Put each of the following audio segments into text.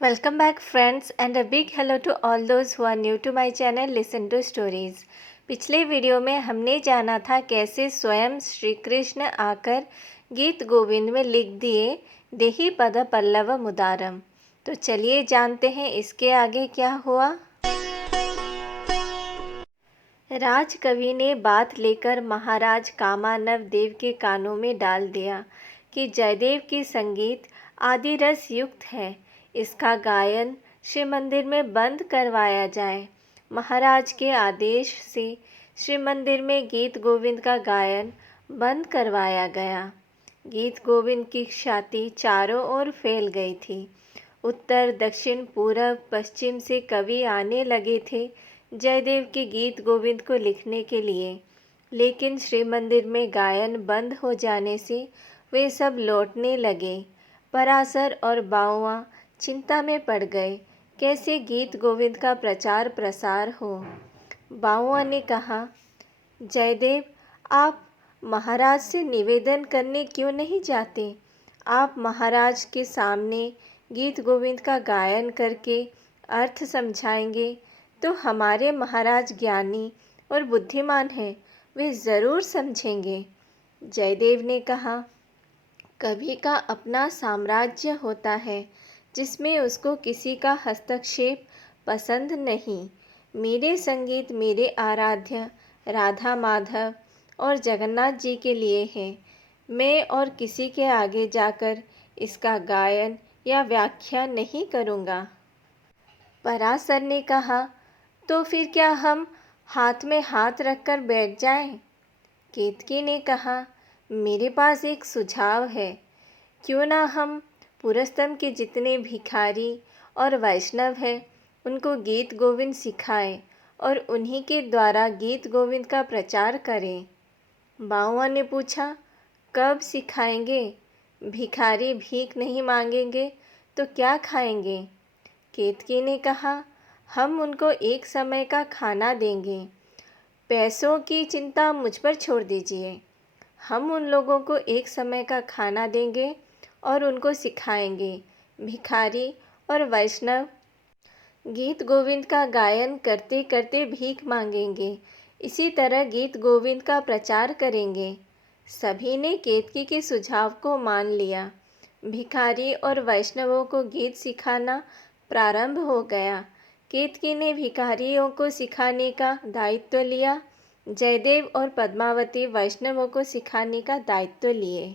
Welcome back friends and a big hello to all those who are new to my channel Listen to Stories। पिछले video में हमने जाना था कैसे स्वयं श्री कृष्ण आकर गीत गोविंद में लिख दिए देहि पद पल्लव मुदारम। तो चलिए जानते हैं इसके आगे क्या हुआ। राजकवि ने बात लेकर महाराज कामानव देव के कानों में डाल दिया कि जयदेव की संगीत आदि रस युक्त है, इसका गायन श्री मंदिर में बंद करवाया जाए। महाराज के आदेश से श्री मंदिर में गीत गोविंद का गायन बंद करवाया गया। गीत गोविंद की ख्याति चारों ओर फैल गई थी। उत्तर दक्षिण पूरब पश्चिम से कवि आने लगे थे जयदेव के गीत गोविंद को लिखने के लिए, लेकिन श्री मंदिर में गायन बंद हो जाने से वे सब लौटने लगे। पराशर और बाउआ चिंता में पड़ गए, कैसे गीत गोविंद का प्रचार प्रसार हो। बाउआ ने कहा, जयदेव आप महाराज से निवेदन करने क्यों नहीं जाते? आप महाराज के सामने गीत गोविंद का गायन करके अर्थ समझाएंगे तो हमारे महाराज ज्ञानी और बुद्धिमान हैं, वे ज़रूर समझेंगे। जयदेव ने कहा, कवि का अपना साम्राज्य होता है जिसमें उसको किसी का हस्तक्षेप पसंद नहीं। मेरे संगीत मेरे आराध्य राधा माधव और जगन्नाथ जी के लिए है। मैं और किसी के आगे जाकर इसका गायन या व्याख्या नहीं करूँगा। पराशर ने कहा, तो फिर क्या हम हाथ में हाथ रखकर बैठ जाएं? केतकी ने कहा, मेरे पास एक सुझाव है। क्यों ना हम पुरस्तम के जितने भिखारी और वैष्णव हैं उनको गीत गोविंद सिखाएं और उन्हीं के द्वारा गीत गोविंद का प्रचार करें। बाउआ ने पूछा, कब सिखाएंगे? भिखारी भीख नहीं मांगेंगे तो क्या खाएंगे? केतकी ने कहा, हम उनको एक समय का खाना देंगे। पैसों की चिंता मुझ पर छोड़ दीजिए। हम उन लोगों को एक समय का खाना देंगे और उनको सिखाएंगे। भिखारी और वैष्णव गीत गोविंद का गायन करते करते भीख मांगेंगे। इसी तरह गीत गोविंद का प्रचार करेंगे। सभी ने केतकी के सुझाव को मान लिया। भिखारी और वैष्णवों को गीत सिखाना प्रारंभ हो गया। केतकी ने भिखारियों को सिखाने का दायित्व लिया। जयदेव और पद्मावती वैष्णवों को सिखाने का दायित्व लिए।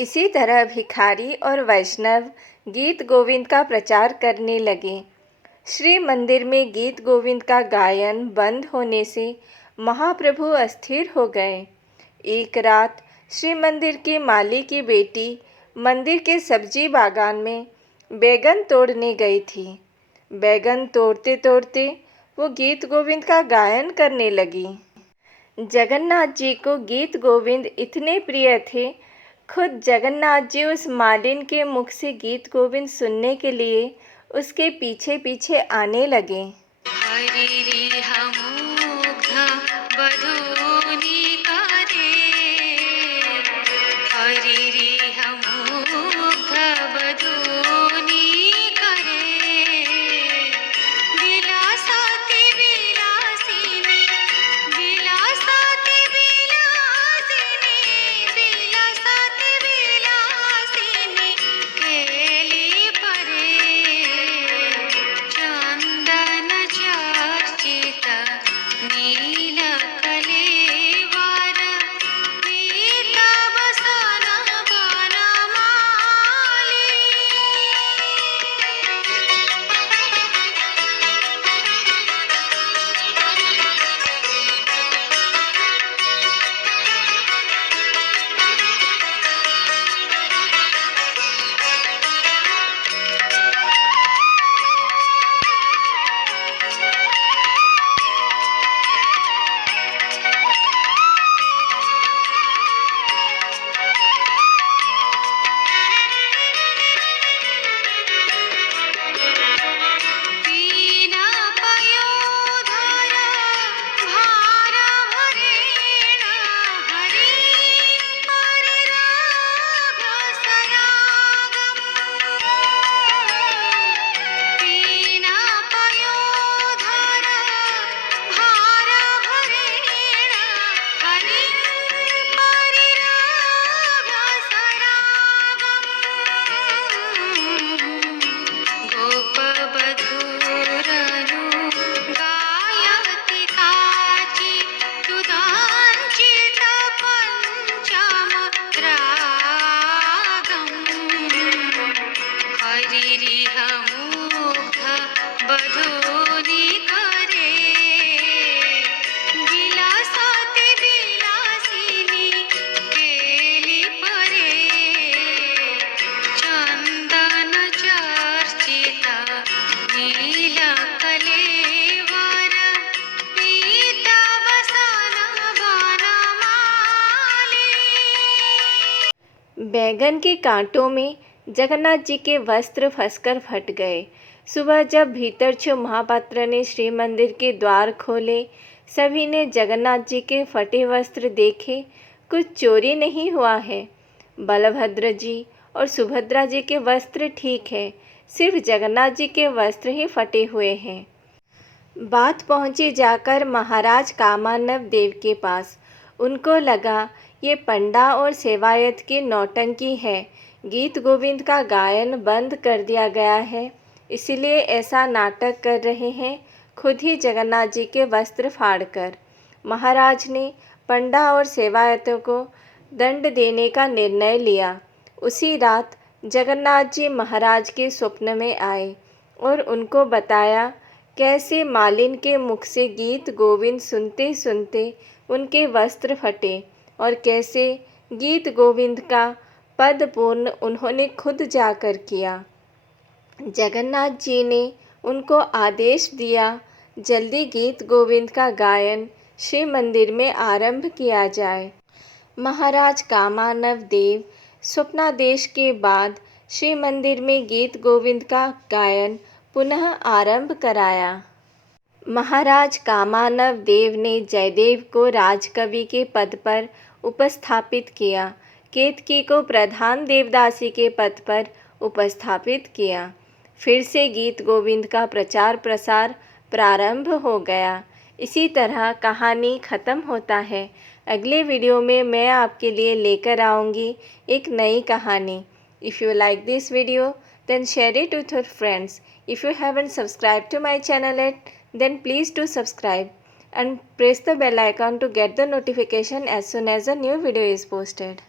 इसी तरह भिखारी और वैष्णव गीत गोविंद का प्रचार करने लगे। श्री मंदिर में गीत गोविंद का गायन बंद होने से महाप्रभु अस्थिर हो गए। एक रात श्री मंदिर के माली की बेटी मंदिर के सब्जी बागान में बैगन तोड़ने गई थी। बैगन तोड़ते तोड़ते वो गीत गोविंद का गायन करने लगी। जगन्नाथ जी को गीत गोविंद इतने प्रिय थे, खुद जगन्नाथ जी उस मालिन के मुख से गीत गोविंद सुनने के लिए उसके पीछे पीछे आने लगे। बैगन के कांटों में जगन्नाथ जी के वस्त्र फंसकर फट गए। सुबह जब भीतरछु महापात्र ने श्री मंदिर के द्वार खोले, सभी ने जगन्नाथ जी के फटे वस्त्र देखे। कुछ चोरी नहीं हुआ है। बलभद्र जी और सुभद्रा जी के वस्त्र ठीक है, सिर्फ जगन्नाथ जी के वस्त्र ही फटे हुए हैं। बात पहुंची जाकर महाराज कामानव देव के पास। उनको लगा ये पंडा और सेवायत की नौटंकी है। गीत गोविंद का गायन बंद कर दिया गया है, इसलिए ऐसा नाटक कर रहे हैं, खुद ही जगन्नाथ जी के वस्त्र फाड़कर। महाराज ने पंडा और सेवायतों को दंड देने का निर्णय लिया। उसी रात जगन्नाथ जी महाराज के स्वप्न में आए और उनको बताया कैसे मालिन के मुख से गीत गोविंद सुनते सुनते उनके वस्त्र फटे और कैसे गीत गोविंद का पद पूर्ण उन्होंने खुद जाकर किया। जगन्नाथ जी ने उनको आदेश दिया, जल्दी गीत गोविंद का गायन श्री मंदिर में आरंभ किया जाए। महाराज कामानव देव स्वप्नादेश के बाद श्री मंदिर में गीत गोविंद का गायन पुनः आरंभ कराया। महाराज कामानव देव ने जयदेव को राजकवि के पद पर उपस्थापित किया, केतकी को प्रधान देवदासी के पद पर उपस्थापित किया। फिर से गीत गोविंद का प्रचार प्रसार प्रारंभ हो गया। इसी तरह कहानी ख़त्म होता है। अगले वीडियो में मैं आपके लिए लेकर आऊँगी एक नई कहानी। If you like this video then share it with your friends. If you haven't subscribed to my channel yet, then please do subscribe and press the bell icon to get the notification as soon as a new video is posted.